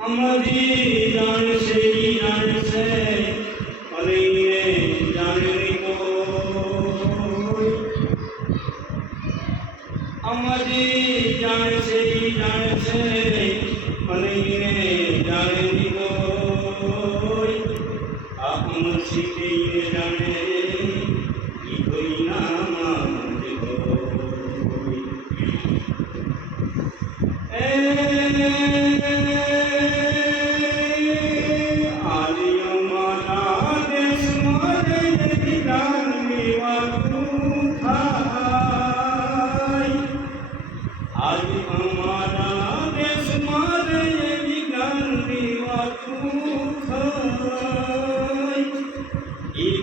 અમારી જાણશે જાણશે અને જાણે કોઈ અમારી જાણશે જાણશે અને જાણે કોઈ આ અમર શીખીને જાણે ઈ કોઈ નામ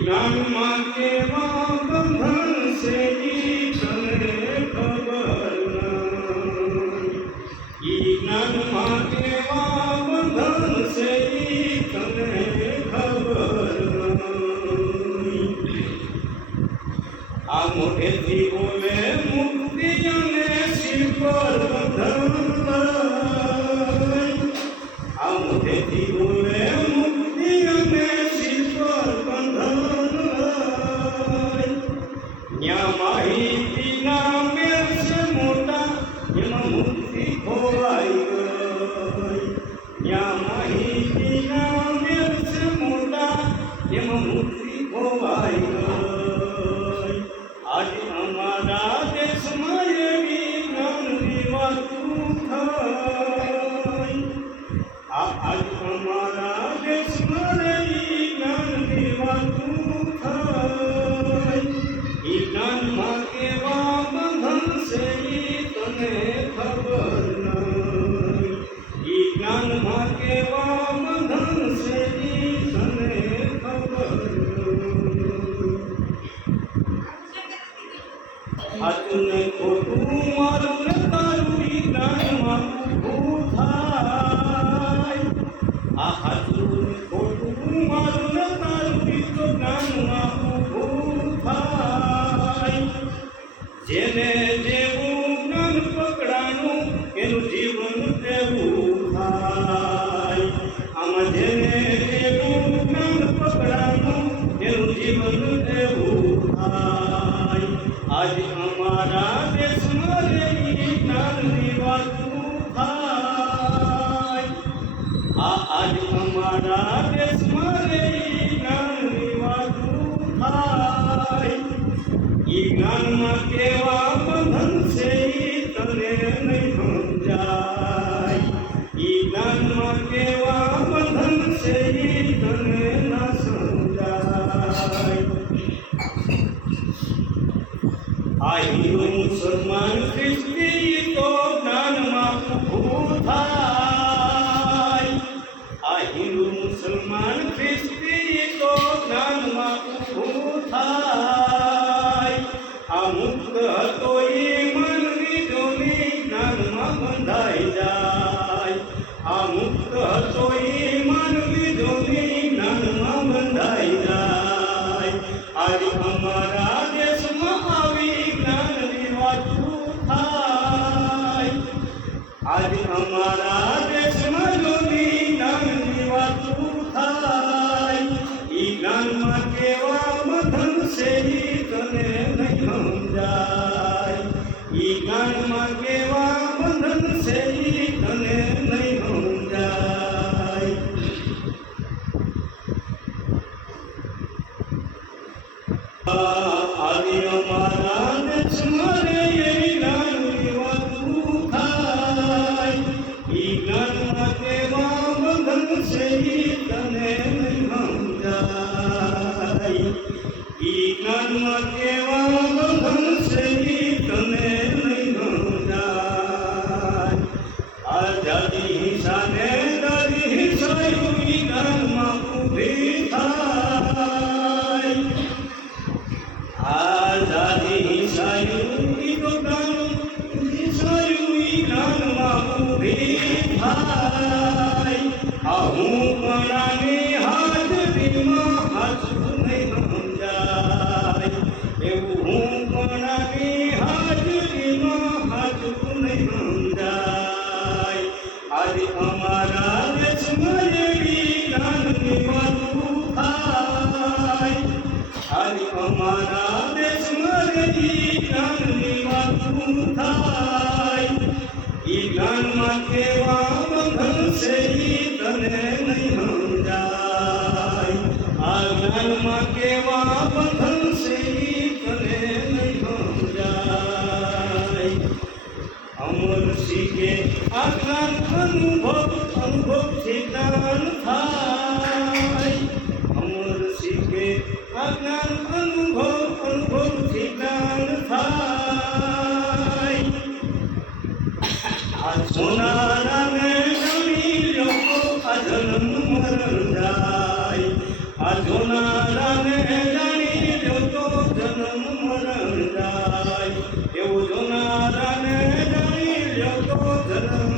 જ્ઞાનમાં કેવા બંધન છે ઈ તને ખબર ઈ જ્ઞાનમાં કેવા બંધન છે ઈ તને ખબર આ મોઢેથી બોલે મુક્તિ અને શિવ પર બંધન આ મોઢેથી બોલે મુક્તિ અને શિવ પર બંધન માહિતી ના મેળ છે મોટા એમાં મુક્તિ ખોવાઈ ગઈ ત્યાં માહિતી ના મેળ છે મોટા એમાં મુક્તિ ખોવાઈ ગઈ આજે અમારા દેશમાં એવી જ્ઞાનની વાતું થઈ આજ અમારા દેશમાં એવી જ્ઞાનની વાતું જ્ઞાનમાં કેવા બંધન છે ઈ તને ખબર નહીં ઈ જ્ઞાનમાં કેવા બંધન છે ઈ તને ખબર સાચું ને ખોટું મારું ને તારું ઈ જ્ઞાનમાં ઊભું થાય આ સાચું ને ખોટું મારું ને તારું ઈ તો જ્ઞાનમાં ઊભું થાય જેને જેવું જ્ઞાન પકડાનું એનું જીવન તેવું થાય આમાં જેને જેવું જ્ઞાન પકડાનું એનું જીવન તેવું થાય આજ અમારા દેશમાં રેવી જ્ઞાનની વાતું થાય આજ અમારા દેશમાં રેવી જ્ઞાનની વાતું થાય ઈ જ્ઞાનમાં કેવા બંધન છે ઈ તને નહીં સમજાય ઈ જ્ઞાનમાં કેવા બંધન છે ઈ તને ના સમજાય આ હિન્દુ મુસલમાન ખ્રિસ્તી તો જ્ઞાનમાં ઊભું થાય આ હિન્દુ મુસલમાન ખ્રિસ્તી તો જ્ઞાનમાં ઊભું થાય આ મુક્ત હતો એ મનની જોની જ્ઞાનમાં બંધાઈ જાય આ મુક્ત હતો એ મનની જોની જ્ઞાનમાં બંધાઈ જાય આજ અમારા દેશમાં આવી જ્ઞાનની વાતું થાય આજ અમારા દેશમાં જોની જ્ઞાનની વાતું થાય ઈ જ્ઞાનમાં કેવા બંધન છે ઈ તને નહીં સમજાય ઈ જ્ઞાનમાં કેવા બંધન છે ઈ તને નહીં સમજાય આજે અમારા દેશમાં એવી જ્ઞાનની વાતું થાય ઈ જ્ઞાનમાં કેવા બંધન છે ઈ તને નહીં સમજાય ઈ જ્ઞાનમાં કેવા બંધન છે ઈ તને નહીં સમજાય આઝાદી હિંસાને ડરી હિંસાયું ઈ જ્ઞાનમાં ઊભી થાય આઝાદી હિંસાયું ઈ તો જ્ઞાન હિંસાયું ઈ જ્ઞાનમાં ઊભી થાય આ હું પણાની હાજરીમાં હાજર નહીં સમજાય એવું હું પણાની હાજરીમાં હાજર નહીં ઈ જ્ઞાનમાં કેવા બંધન છે ઈ તને નહીં સમજાય. આ જ્ઞાનમાં કેવા બંધન છે ઈ તને નહીં સમજાય. અમર શીખે આ જ્ઞાન અનુભવથી જ્ઞાન થાય. અમર શીખે આ જ્ઞાન અનુભવથી જ્ઞાન થાય. આ સોનારાને જાણી લો આ જન્મ મરણ જાય. આ જોનારાને જાણી લો તો જન્મ મરણ જાય. એવું જોનારાને જાણી લો તો જન્મ